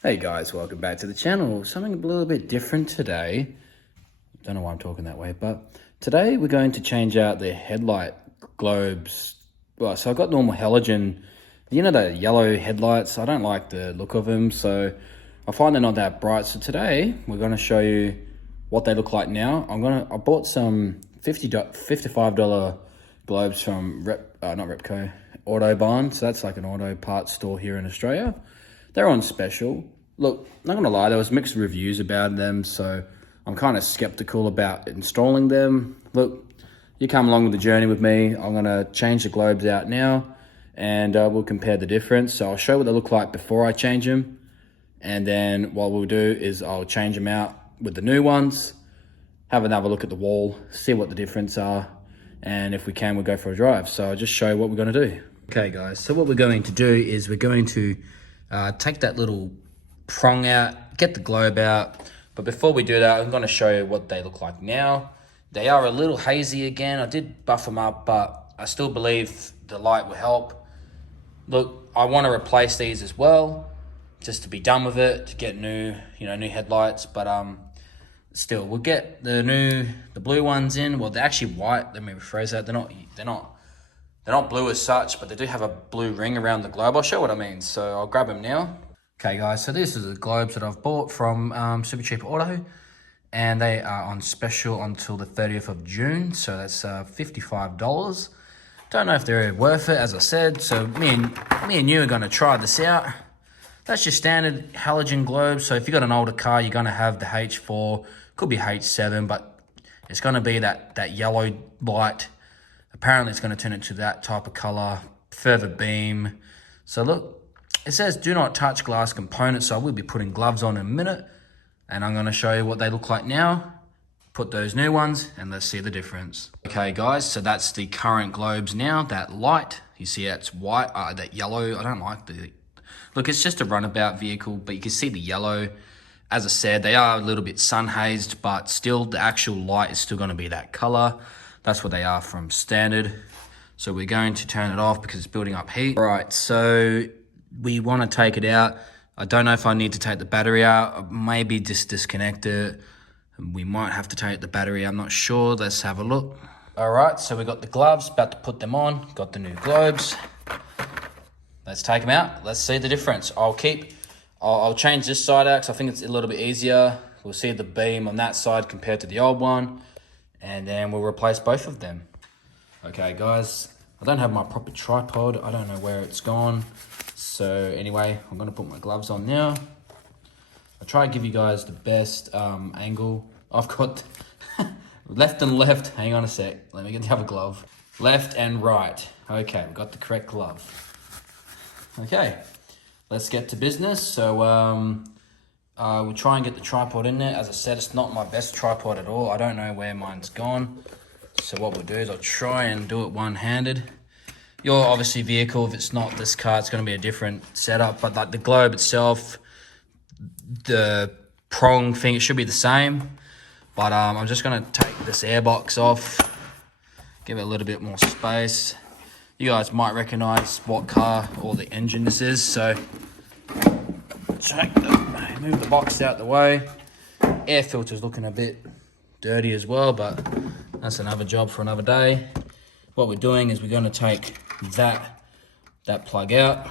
Hey guys, welcome back to the channel. Something a little bit different today. Don't know why I'm talking that way, but today we're going to change out the headlight globes. Well, so I've got normal halogen, you know, the yellow headlights. I don't like the look of them, so I find they're not that bright. So today we're going to show you what they look like now. I bought some $55 globes from not Repco, Autobarn. So that's like an auto parts store here in Australia. They're on special. Look, not gonna lie, there was mixed reviews about them, so I'm kind of skeptical about installing them. Look, you come along with the journey with me. I'm gonna change the globes out now, and we'll compare the difference. So I'll show you what they look like before I change them, and then what we'll do is I'll change them out with the new ones, have another look at the wall, see what the difference are, and if we can, we'll go for a drive. So I'll just show you what we're gonna do. Okay guys, so what we're going to do is we're going to take that little prong out, get the globe out. But before we do that, I'm going to show you what they look like now. They are a little hazy again. I did buff them up, but I still believe the light will help. Look, I want to replace these as well, just to be done with it, to get new headlights. But still, we'll get the blue ones in. Well, they're actually white. Let me rephrase that. They're not blue as such, but they do have a blue ring around the globe. I'll show what I mean. So I'll grab them now. Okay guys, so this is the globes that I've bought from Super Cheap Auto, and they are on special until the 30th of June. So that's $55. Don't know if they're worth it, as I said. So me and you are gonna try this out. That's your standard halogen globe. So if you got an older car, you're gonna have the H4, could be H7, but it's gonna be that yellow light. Apparently it's going to turn into that type of color, further beam. So look, it says do not touch glass components. So I will be putting gloves on in a minute, and I'm going to show you what they look like now. Put those new ones and let's see the difference. Okay guys, so that's the current globes now. That light, you see that's white, that yellow. I don't like look, it's just a runabout vehicle, but you can see the yellow. As I said, they are a little bit sun hazed, but still the actual light is still going to be that color. That's what they are from standard. So we're going to turn it off because it's building up heat. All right, so we want to take it out. I don't know if I need to take the battery out, maybe just disconnect it. We might have to take the battery, I'm not sure. Let's have a look. All right, so we got the gloves, about to put them on. Got the new globes. Let's take them out. Let's see the difference. I'll change this side out because I think it's a little bit easier. We'll see the beam on that side compared to the old one, and then we'll replace both of them. Okay guys, I don't have my proper tripod. I don't know where it's gone. So anyway, I'm gonna put my gloves on now. I'll try and give you guys the best angle. I've got left and left. Hang on a sec. Let me get the other glove. Left and right. Okay, we've got the correct glove. Okay, let's get to business. So we'll try and get the tripod in there. As I said, it's not my best tripod at all. I don't know where mine's gone. So what we'll do is I'll try and do it one-handed. Your obviously vehicle, if it's not this car, it's going to be a different setup. But like the globe itself, the prong thing, it should be the same. But I'm just going to take this airbox off, give it a little bit more space. You guys might recognize what car or the engine this is. So move the box out the way. Air filter's looking a bit dirty as well, but that's another job for another day. What we're doing is we're going to take that plug out.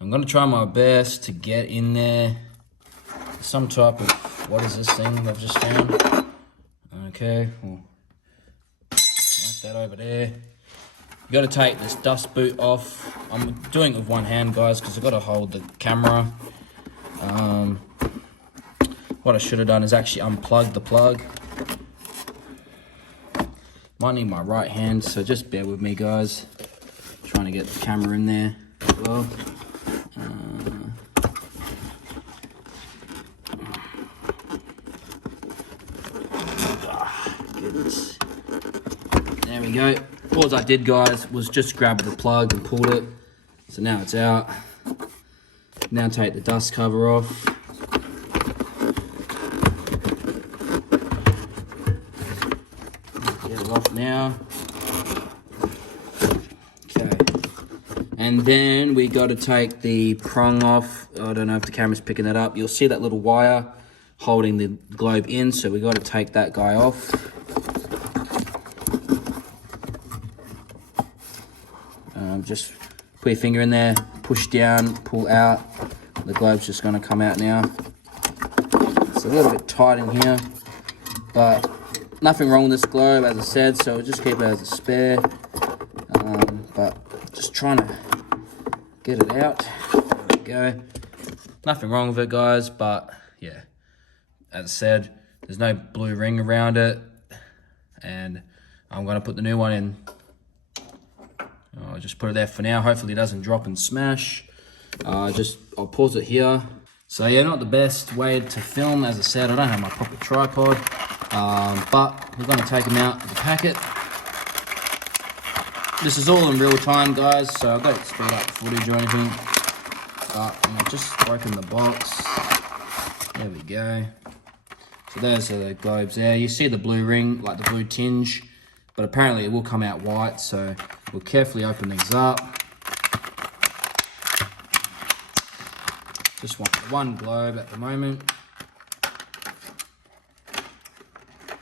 I'm going to try my best to get in there some type of, what is this thing I've just found? Okay, we'll like that over there. You got to take this dust boot off. I'm doing it with one hand, guys, because I've got to hold the camera. What I should have done is actually unplug the plug. Might need my right hand, so just bear with me, guys. Trying to get the camera in there as well. Goodness. There we go. All I did, guys, was just grab the plug and pulled it. So now it's out. Now take the dust cover off. Get it off now. Okay. And then we got to take the prong off. I don't know if the camera's picking that up. You'll see that little wire holding the globe in, so we got to take that guy off. Just put your finger in there, push down, pull out. The globe's just going to come out now. It's a little bit tight in here, but nothing wrong with this globe, as I said, so just keep it as a spare. But just trying to get it out. There we go. Nothing wrong with it, guys, but yeah, as I said, there's no blue ring around it, and I'm going to put the new one in. I'll just put it there for now. Hopefully it doesn't drop and smash. I'll pause it here. So yeah, not the best way to film. As I said, I don't have my proper tripod, but we're going to take them out of the packet. This is all in real time, guys, so I don't speed up footage or anything. But I've just broken the box. There we go. So those are the globes there. You see the blue ring, like the blue tinge, but apparently it will come out white, so we'll carefully open these up. Just want one globe at the moment.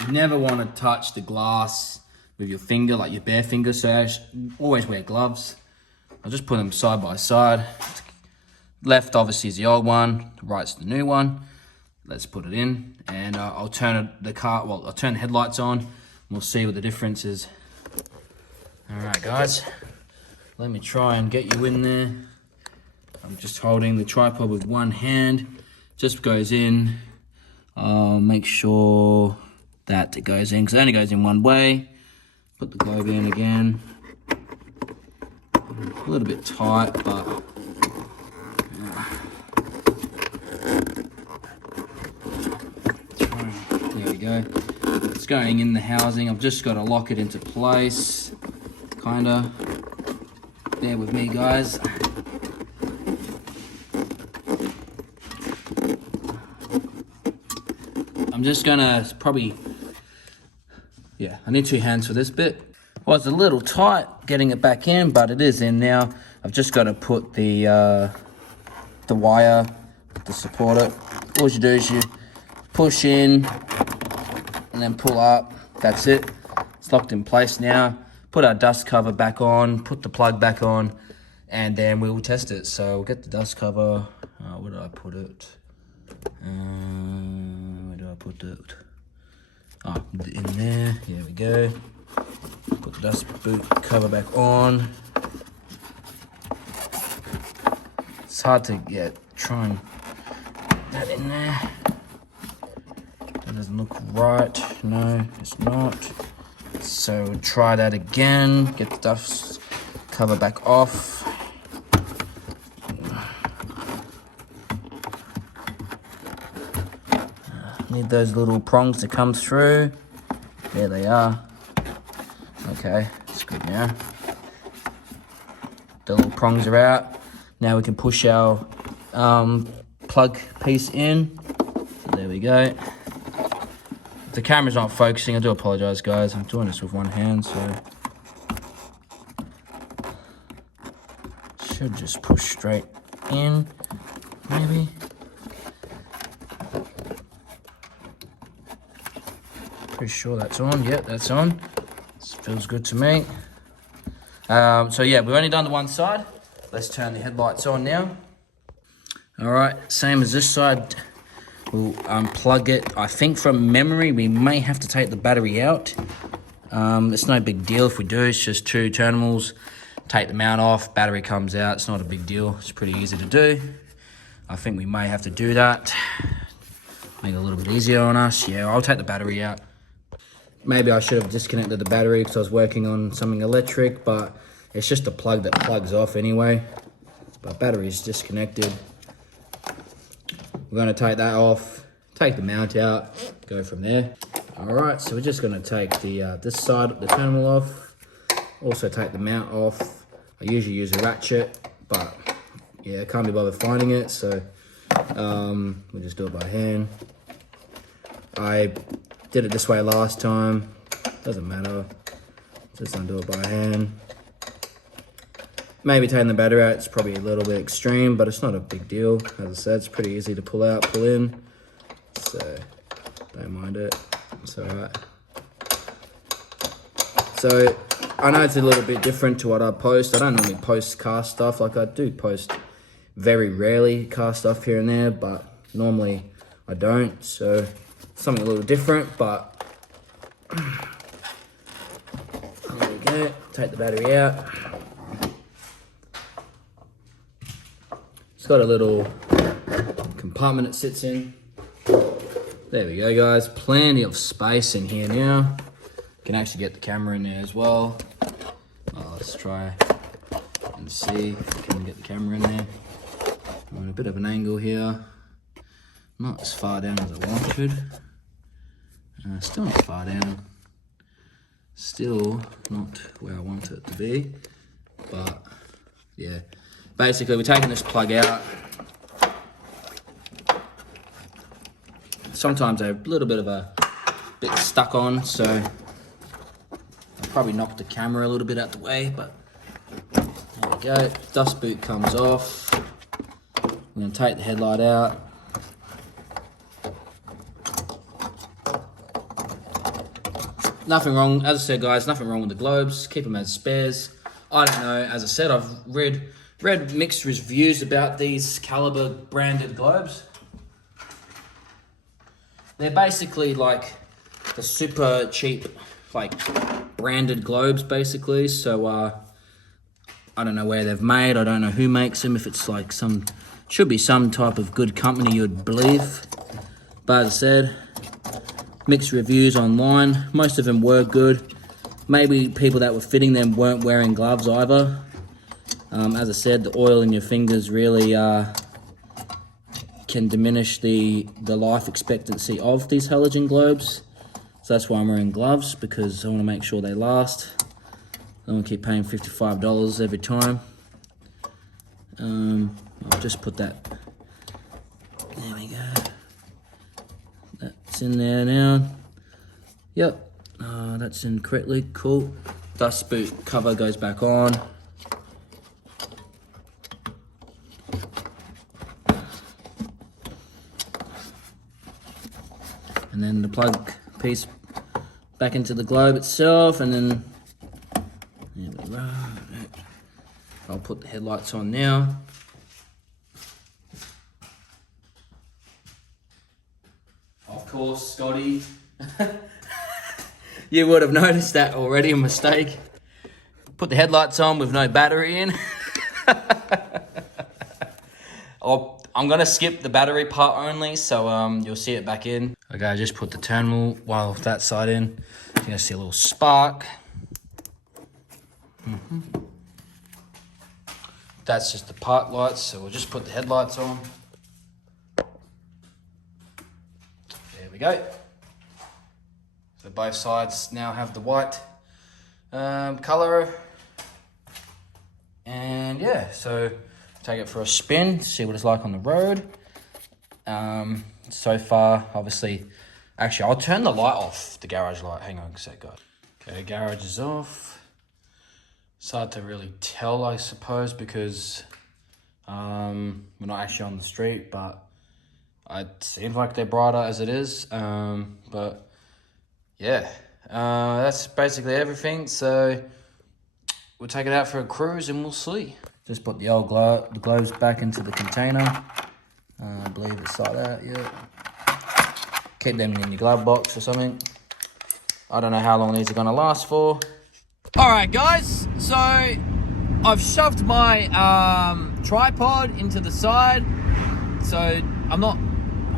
You never want to touch the glass with your finger, like your bare finger, so always wear gloves. I'll just put them side by side. Left obviously is the old one, right's the new one. Let's put it in, and I'll turn I'll turn the headlights on. We'll see what the difference is. All right, guys, let me try and get you in there. I'm just holding the tripod with one hand. Just goes in. I'll make sure that it goes in, because it only goes in one way. Put the globe in again. A little bit tight, but there we go. It's going in the housing. I've just got to lock it into place, kinda. Bear with me, guys. I'm just gonna probably, yeah, I need 2 hands for this bit. Well, it's a little tight getting it back in, but it is in now. I've just got to put the wire to support it. All you do is you push in and then pull up. That's it. It's locked in place now. Put our dust cover back on, put the plug back on, and then we will test it. So we'll get the dust cover. Where did I put it? Where do I put it? Oh, in there. Here we go. Put the dust boot cover back on. It's hard to get. Try and get that in there. That doesn't look right. No, it's not. So we'll try that again. Get the dust cover back off. Need those little prongs to come through. There they are. Okay, it's good now. The little prongs are out. Now we can push our plug piece in. So there we go. If the camera's not focusing, I do apologize, guys. I'm doing this with one hand, so should just push straight in, maybe. Pretty sure that's on. Yep, that's on. This feels good to me. So yeah, we've only done the one side. Let's turn the headlights on now. All right, same as this side. We'll unplug it. I think from memory, we may have to take the battery out. It's no big deal if we do. It's just 2 terminals. Take the mount off, battery comes out. It's not a big deal. It's pretty easy to do. I think we may have to do that. Make it a little bit easier on us. Yeah, I'll take the battery out. Maybe I should have disconnected the battery because I was working on something electric, but it's just a plug that plugs off anyway. But battery is disconnected. We're going to take that off, take the mount out, go from there. All right, so we're just going to take the this side of the terminal off. Also take the mount off. I usually use a ratchet, but yeah, I can't be bothered finding it, so we'll just do it by hand. I did it this way last time. Doesn't matter. Just undo it by hand. maybe taking the battery out, it's probably a little bit extreme, but it's not a big deal. As I said, it's pretty easy to pull out, pull in. So, don't mind it. It's alright. So, I know it's a little bit different to what I post. I don't normally post car stuff. Like, I do post very rarely car stuff here and there, but normally I don't. So, something a little different, but there we go. Take the battery out. It's got a little compartment it sits in. There we go, guys. Plenty of space in here now. Can actually get the camera in there as well. Let's try and see if we can get the camera in there. I'm on a bit of an angle here. Not as far down as I wanted. Still not far down. Still not where I want it to be. But yeah, basically we're taking this plug out. Sometimes they're a little bit of a bit stuck on, so I'll probably knock the camera a little bit out the way, but there we go. Dust boot comes off. I'm going to take the headlight out. Nothing wrong, as I said, guys, nothing wrong with the globes. Keep them as spares. I don't know, as I said, I've read mixed reviews about these Caliber branded globes. They're basically like the super cheap, like branded globes, basically. So I don't know where they've made. I don't know who makes them. If it's like should be some type of good company, you'd believe. But as I said, mixed reviews online. Most of them were good. Maybe people that were fitting them weren't wearing gloves either. As I said, the oil in your fingers really can diminish the life expectancy of these halogen globes. So that's why I'm wearing gloves, because I want to make sure they last. I don't want to keep paying $55 every time. I'll just put that. There we go. That's in there now. Yep, that's in correctly. Cool. Dust boot cover goes back on. And then the plug piece back into the globe itself, and then there we go. I'll put the headlights on now. Of course, Scotty, you would have noticed that already, a mistake. Put the headlights on with no battery in. I'm gonna skip the battery part only, so you'll see it back in. Okay, I just put the terminal while that side in. You're gonna see a little spark. That's just the park lights, so we'll just put the headlights on. There we go. So both sides now have the white color. And yeah, so take it for a spin, see what it's like on the road. So far, obviously, actually, I'll turn the light off, the garage light. Hang on a sec, guys. Okay, garage is off. It's hard to really tell, I suppose, because we're not actually on the street, but it seems like they're brighter as it is. But yeah, that's basically everything. So we'll take it out for a cruise and we'll see. Just put the old the globes back into the container. I believe it's like that, yeah. Keep them in your glove box or something. I don't know how long these are gonna last for. All right, guys, so I've shoved my tripod into the side. So I'm not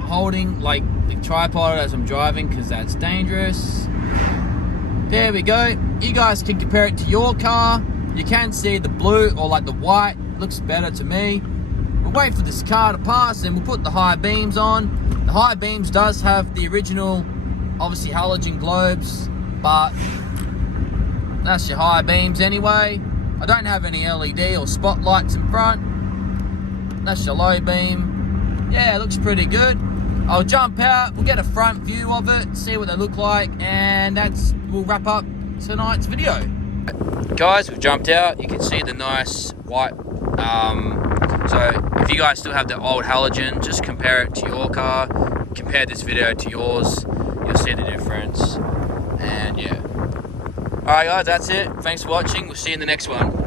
holding like the tripod as I'm driving because that's dangerous. There we go. You guys can compare it to your car. You can see the blue or like the white. Looks better to me. We'll wait for this car to pass and we'll put the high beams on. The high beams does have the original, obviously, halogen globes, but that's your high beams anyway. I don't have any LED or spotlights in front. That's your low beam. Yeah, it looks pretty good. I'll jump out, we'll get a front view of it, see what they look like, and we'll wrap up tonight's video. Guys, we've jumped out. You can see the nice white. So if you guys still have the old halogen, just compare it to your car. Compare this video to yours. You'll see the difference. And yeah. Alright guys, that's it. Thanks for watching. We'll see you in the next one.